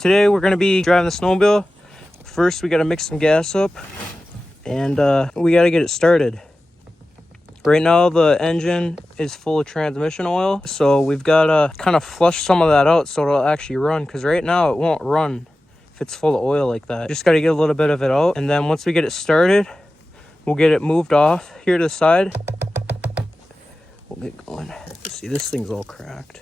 Today we're gonna be driving the snowmobile. First we gotta mix some gas up and we gotta get it started. Right now the engine is full of transmission oil, so we've gotta kind of flush some of that out so it'll actually run, because right now it won't run if it's full of oil like that. Just gotta get a little bit of it out, and then once we get it started, we'll get it moved off here to the side. We'll get going. See, this thing's all cracked.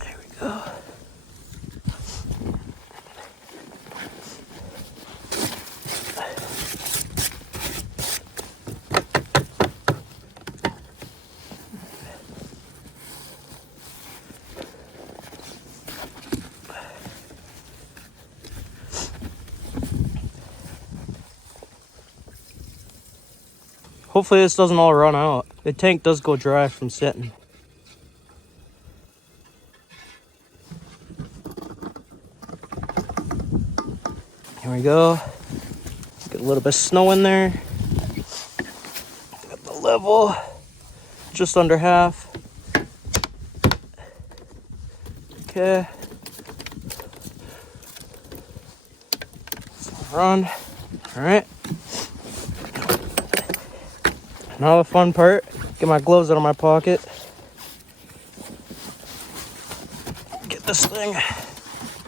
There we go. Hopefully this doesn't all run out. The tank does go dry from sitting. Here we go. Get a little bit of snow in there. Got the level, just under half. Okay. Let's run. All right. Now the fun part, get my gloves out of my pocket. Get this thing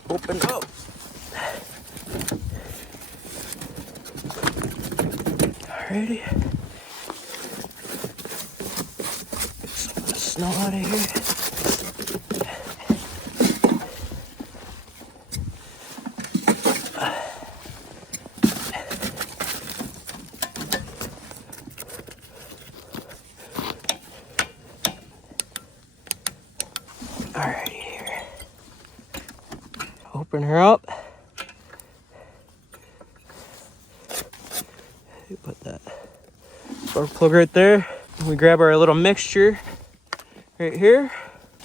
opened up. Alrighty. Get some of the snow out of here. Alrighty, here. Open her up. Put that spark plug right there. We grab our little mixture right here,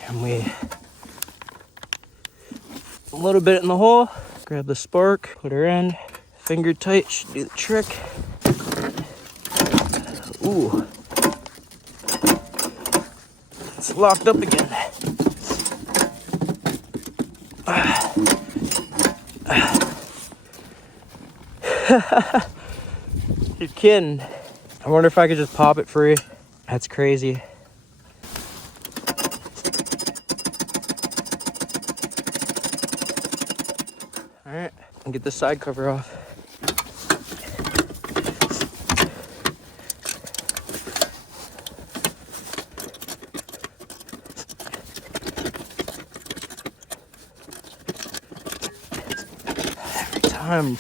and we a little bit in the hole. Grab the spark, put her in, finger tight, should do the trick. Ooh, it's locked up again. You're kidding. I wonder if I could just pop it free. That's crazy. All right, and get the side cover off. Every time.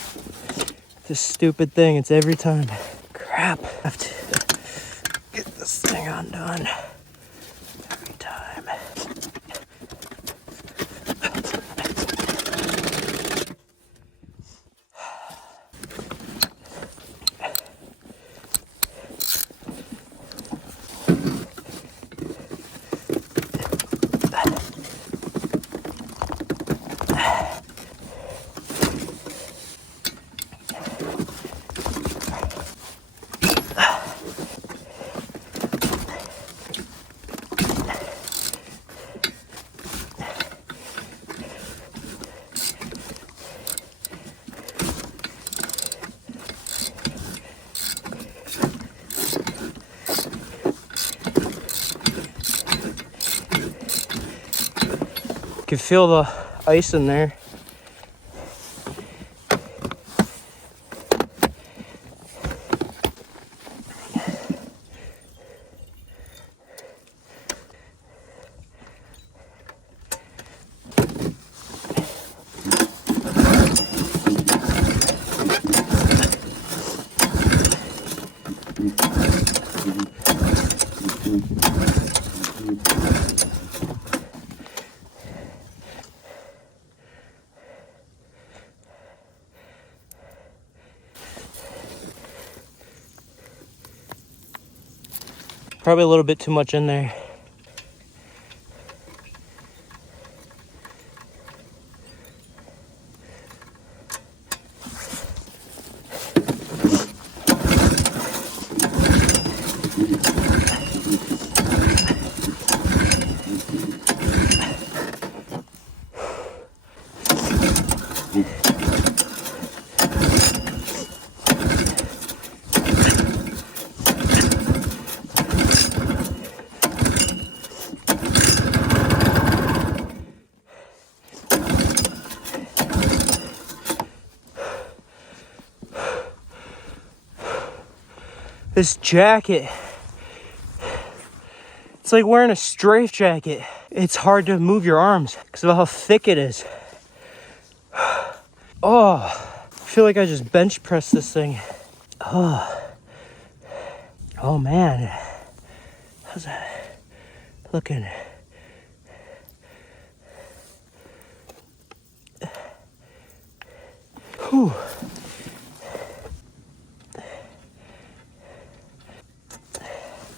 This stupid thing, it's every time. Crap. I have to get this thing undone every time. You can feel the ice in there. Probably a little bit too much in there. This jacket, it's like wearing a strafe jacket. It's hard to move your arms because of how thick it is. Oh, I feel like I just bench pressed this thing. Oh man, how's that looking? Whew.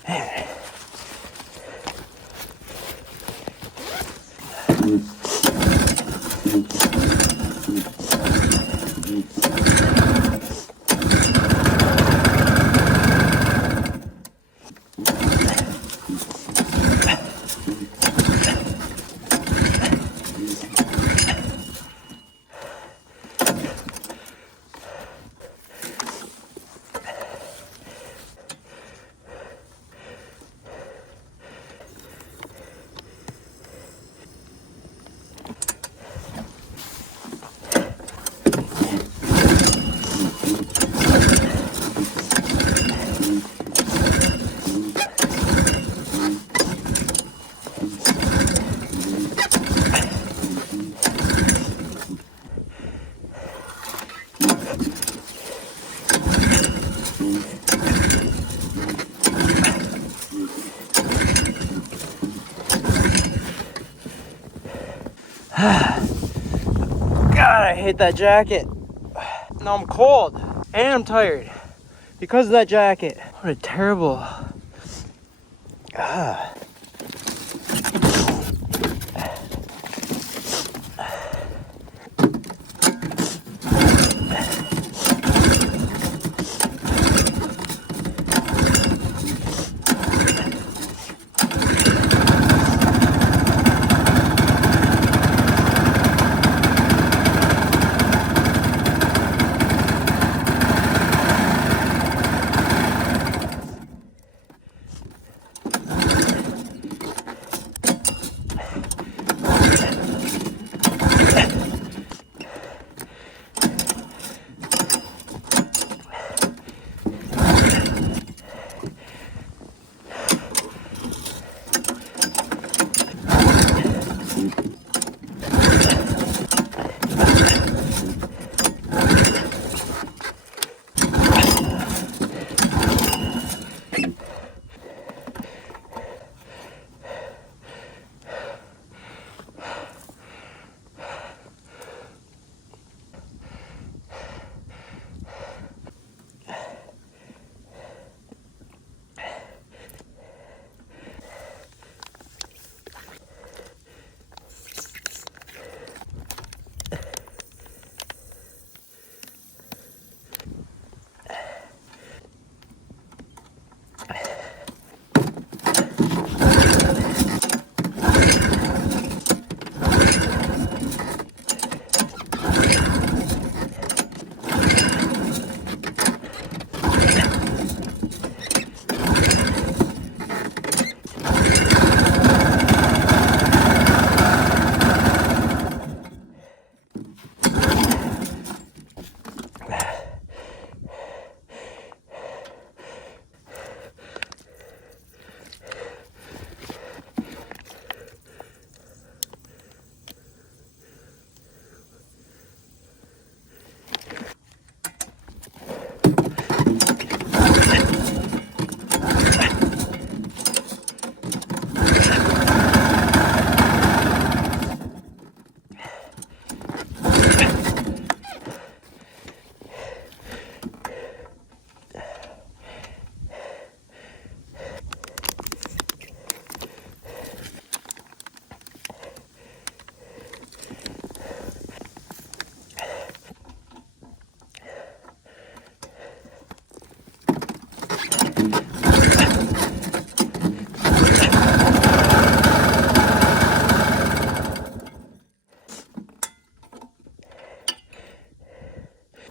Man. God, I hate that jacket. Now I'm cold and I'm tired because of that jacket. What a terrible.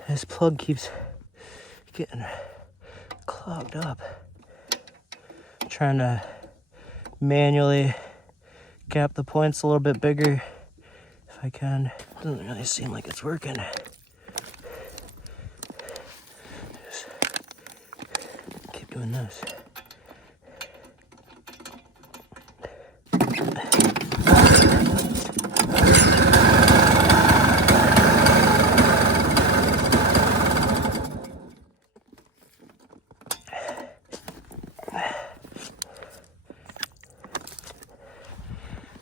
This plug keeps getting clogged up. I'm trying to manually gap the points a little bit bigger if I can. Doesn't really seem like it's working. Just keep doing this.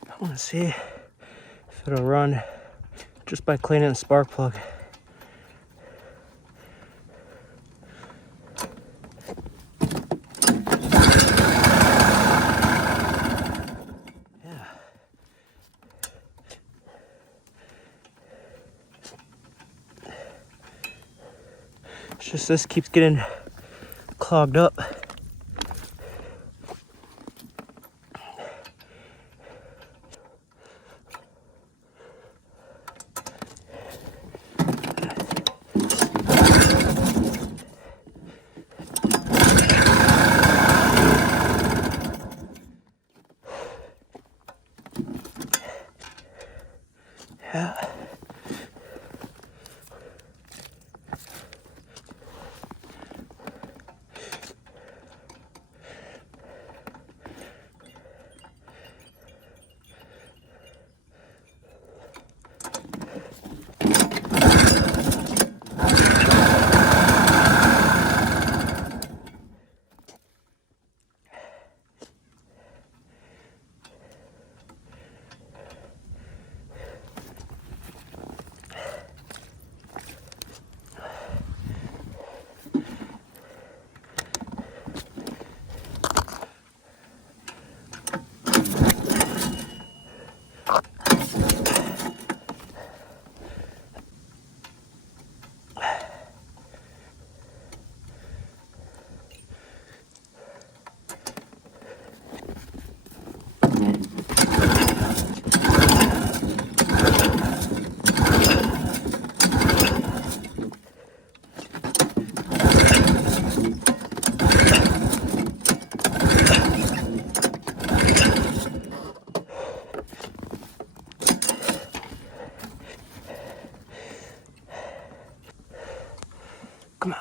I want to see if it'll run just by cleaning the spark plug. Yeah. It's just this keeps getting clogged up. Yeah. Come on.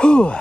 Whew.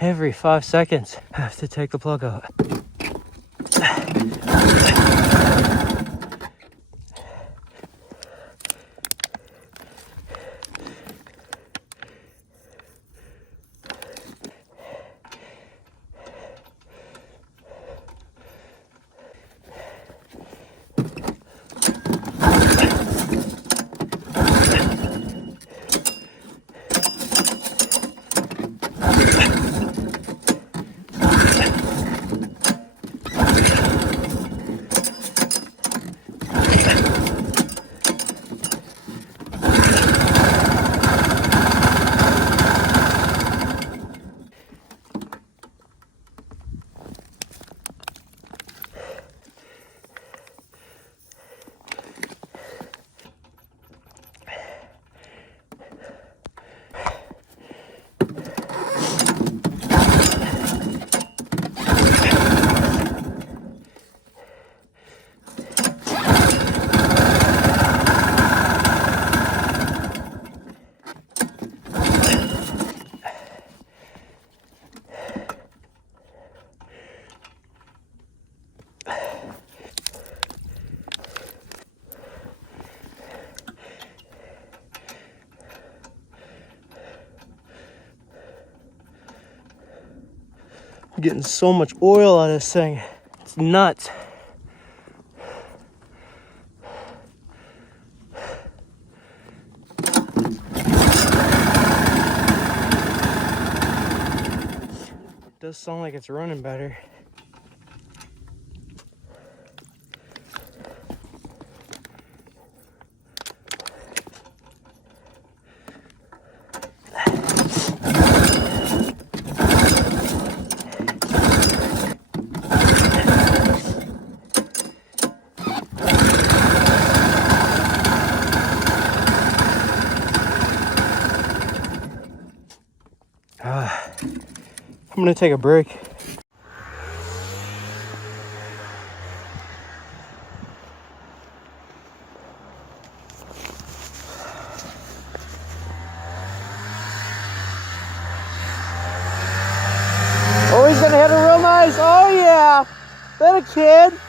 Every 5 seconds, I have to take the plug out. I'm getting so much oil out of this thing. It's nuts. It does sound like it's running better. I'm gonna take a break. Oh, he's gonna hit it real nice. Oh yeah, that a kid.